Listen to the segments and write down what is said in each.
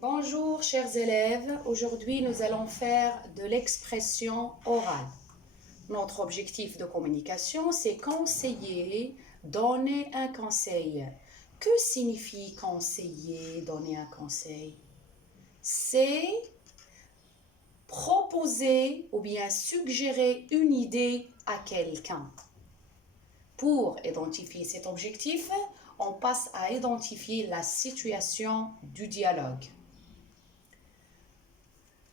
Bonjour chers élèves, aujourd'hui nous allons faire de l'expression orale. Notre objectif de communication, c'est conseiller, donner un conseil. Que signifie conseiller, donner un conseil? C'est proposer ou bien suggérer une idée à quelqu'un. Pour identifier cet objectif, on passe à identifier la situation du dialogue.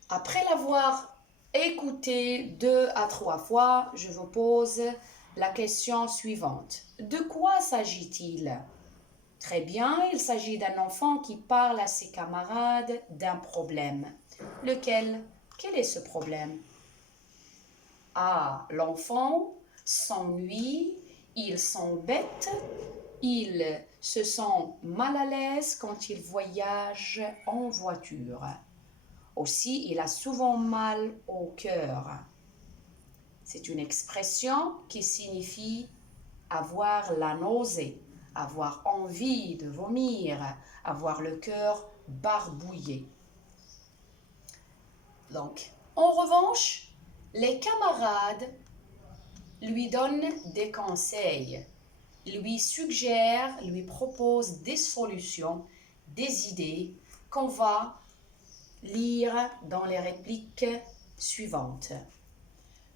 Après l'avoir écouté 2 à 3 fois, je vous pose la question suivante. De quoi s'agit-il? Très bien, il s'agit d'un enfant qui parle à ses camarades d'un problème. Lequel? Quel est ce problème? Ah, l'enfant s'ennuie, il s'embête, il se sent mal à l'aise quand il voyage en voiture. Aussi, il a souvent mal au cœur. C'est une expression qui signifie avoir la nausée, avoir envie de vomir, avoir le cœur barbouillé. Donc, en revanche, les camarades lui donnent des conseils, lui suggèrent, lui proposent des solutions, des idées qu'on va lire dans les répliques suivantes.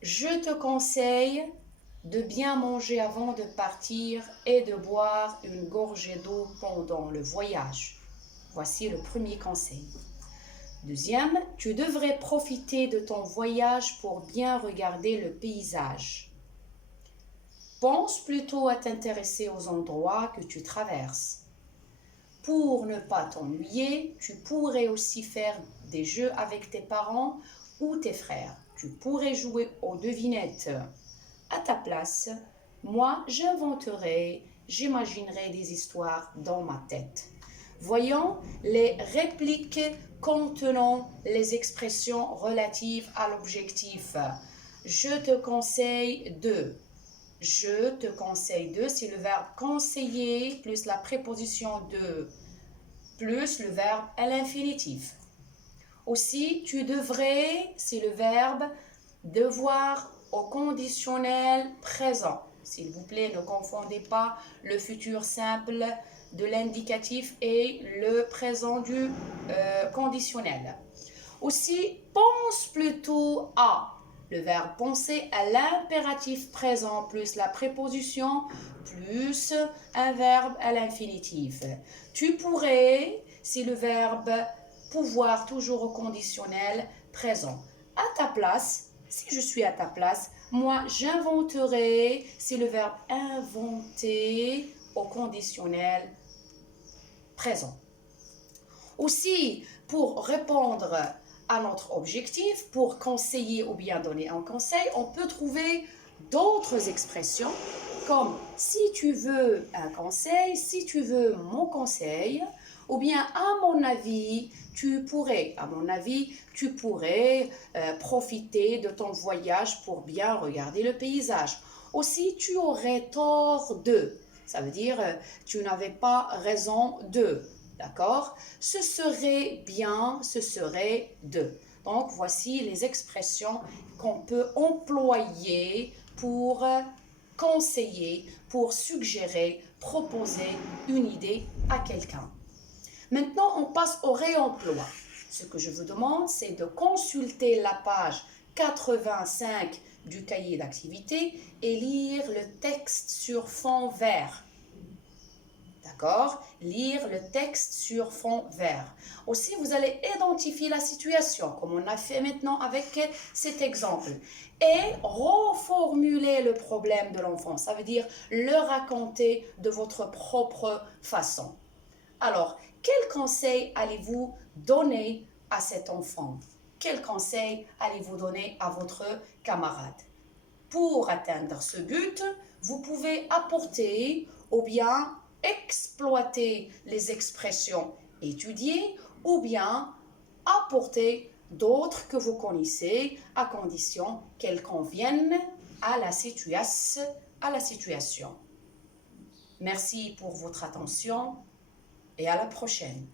Je te conseille de bien manger avant de partir et de boire une gorgée d'eau pendant le voyage. Voici le premier conseil. Deuxième, tu devrais profiter de ton voyage pour bien regarder le paysage. Pense plutôt à t'intéresser aux endroits que tu traverses. Pour ne pas t'ennuyer, tu pourrais aussi faire des jeux avec tes parents ou tes frères. Tu pourrais jouer aux devinettes. À ta place, moi, j'imaginerai des histoires dans ma tête. Voyons les répliques contenant les expressions relatives à l'objectif. Je te conseille de. Je te conseille de, c'est le verbe conseiller plus la préposition de plus le verbe à l'infinitif. Aussi, tu devrais, c'est le verbe devoir au conditionnel présent. S'il vous plaît, ne confondez pas le futur simple de l'indicatif et le présent du conditionnel. Aussi, pense plutôt à. Le verbe penser à l'impératif présent plus la préposition plus un verbe à l'infinitif. Tu pourrais, c'est le verbe pouvoir toujours au conditionnel présent. À ta place, si je suis à ta place, moi j'inventerai, c'est le verbe inventer au conditionnel présent. Aussi, pour répondre à notre objectif, pour conseiller ou bien donner un conseil, on peut trouver d'autres expressions comme si tu veux un conseil, si tu veux mon conseil, ou bien à mon avis, tu pourrais profiter de ton voyage pour bien regarder le paysage. Aussi, tu aurais tort de, ça veut dire tu n'avais pas raison de. D'accord? Ce serait bien, ce serait de. Donc, voici les expressions qu'on peut employer pour conseiller, pour suggérer, proposer une idée à quelqu'un. Maintenant, on passe au réemploi. Ce que je vous demande, c'est de consulter la page 85 du cahier d'activité et lire le texte sur fond vert. D'accord? Lire le texte sur fond vert. Aussi, vous allez identifier la situation, comme on a fait maintenant avec cet exemple, et reformuler le problème de l'enfant. Ça veut dire le raconter de votre propre façon. Alors, quel conseil allez-vous donner à cet enfant? Quel conseil allez-vous donner à votre camarade? Pour atteindre ce but, vous pouvez apporter ou bien exploiter les expressions étudiées ou bien apporter d'autres que vous connaissez à condition qu'elles conviennent à la situation. Merci pour votre attention et à la prochaine.